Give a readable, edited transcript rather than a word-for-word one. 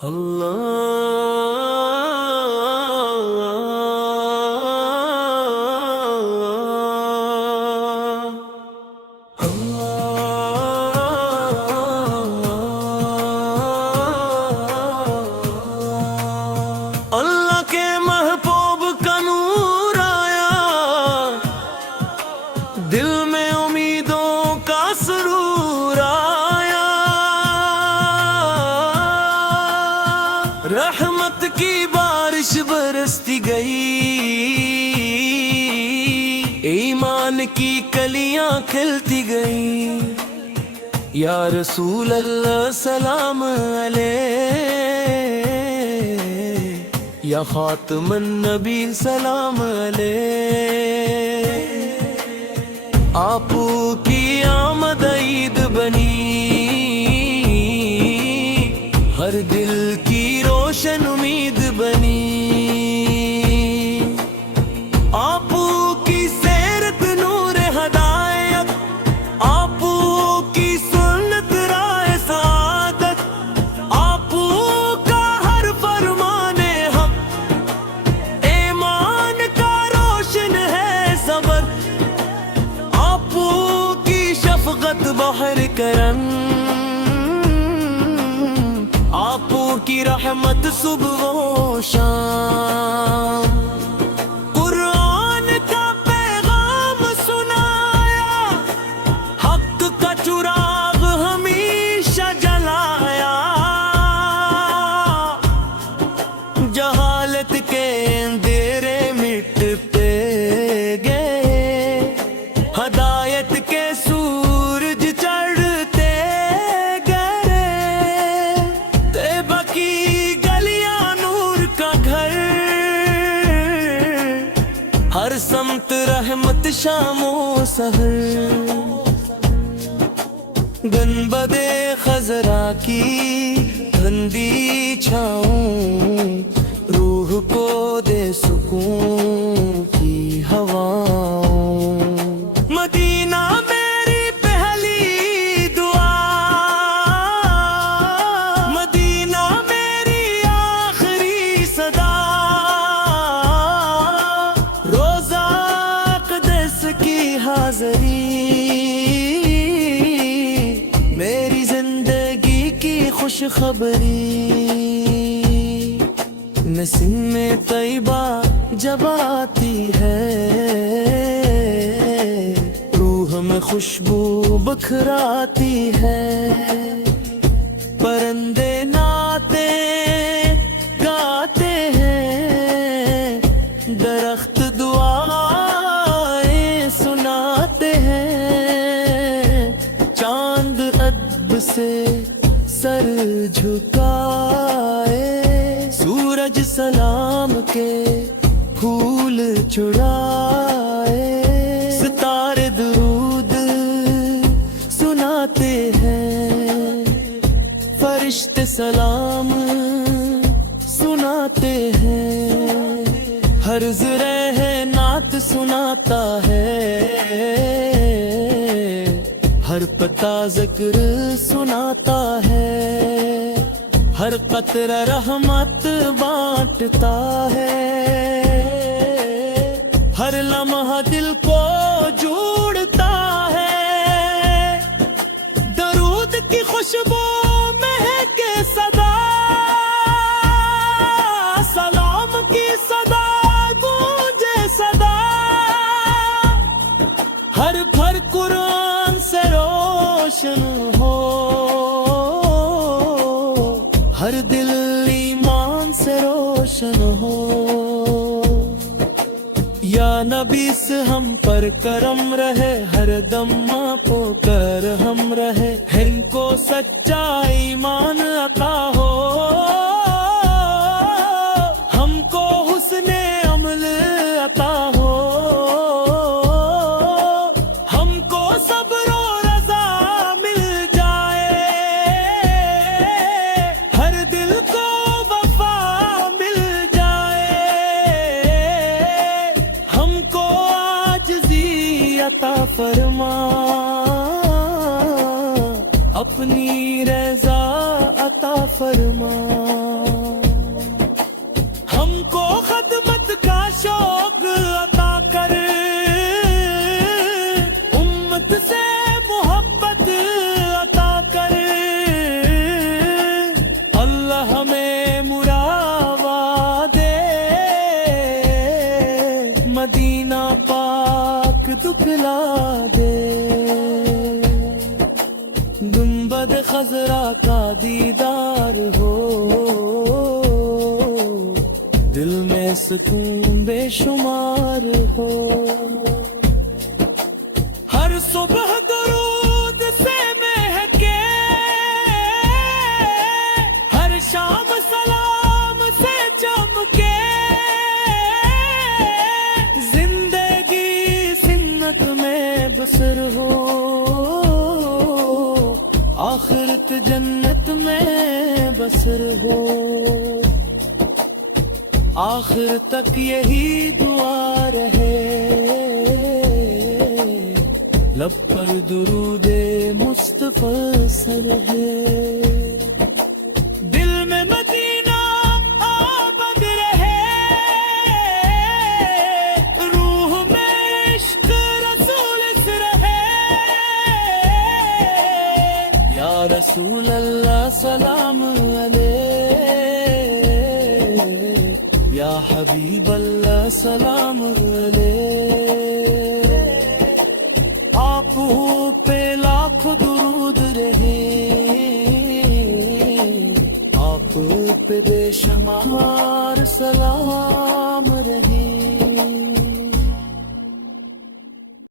अल्लाह के महबूब का नूर आया, दिल में उम्मीदों का सुरूर आया। रहमत की बारिश बरसती गई, ईमान की कलियां खिलती गई। या रसूल अल्लाह सलाम अलैह, या खातमन नबी सलाम अलैह। आप की आमद ईद बनी, हर दिल की रोशन उम्मीद बनी। आप की सीरत नूर हदायत, आप की सुन्नत राह सआदत, आप का हर फरमाने हक ईमान का रोशन है सबर। आप की शफकत बहर करम, आप की रहमत सुबह व शाम। कुरान का पैगाम सुनाया, हक का चुराग हमेशा जलाया। जहालत के अंधेरे मिटते गए, हदायत के सूरज चढ़ते गए। तैबा की गलियां नूर का घर, हर समत रहमत शामो सहर। गनबदे खजरा की ठंडी छाऊं, रूह को दे सुकून की हवाओं। मदीना मेरी पहली दुआ, मदीना मेरी आखिरी सदा। रोज़ा क़ुद्स की हाज़री, मेरी जिंदगी की खुशखबरी। नसीम तैयबा जब आती है, रूह में खुशबू बखराती है। परिंदे नाते गाते हैं, दरख्त दुआएं सुनाते हैं। चांद अदब से सर झुकाए, सूरज सलाम के फूल चुराए। सितारे दुरूद सुनाते हैं, फरिश्ते सलाम सुनाते हैं। हर ज़ुरह नात सुनाता है, हर पता ज़िक्र सुनाता है। हर कतरा रहमत बांटता है, हर लम्हा दिल को जोड़ता है। दरूद की खुशबू महके सदा, सलाम की सदा गूंजे सदा। हर भर कुरान से रोशन हो, हर दिल ईमान से रोशन हो। या नबी से हम पर करम रहे, हर दम आपो कर हम रहे। इनको सच्चा ईमान अता हो, हमको हुस्ने अमल अता हो। हमको सब्र और रज़ा मिल जाए, हर दिल को वफा मिल जाए। हमको आजिज़ी अता फरमा, अपनी रज़ा अता फरमा। सुकून बेशुमार हो। हर सुबह दुरूद से महके, हर शाम सलाम से चमके, जिंदगी सिन्नत में बसर हो, आखिरत जन्नत में बसर हो। आखिर तक यही दुआ रहे, लब पर दुरूदे मुस्तफा सर है। दिल में मदीना आबाद रहे, रूह में इश्क रसूल रहे। या रसूल अल्लाह सलाम अलैह, या हबीब अल्लाह सलाम अलैह। आप पे लाखों दुरूद रहे, आप पे बेशुमार सलाम।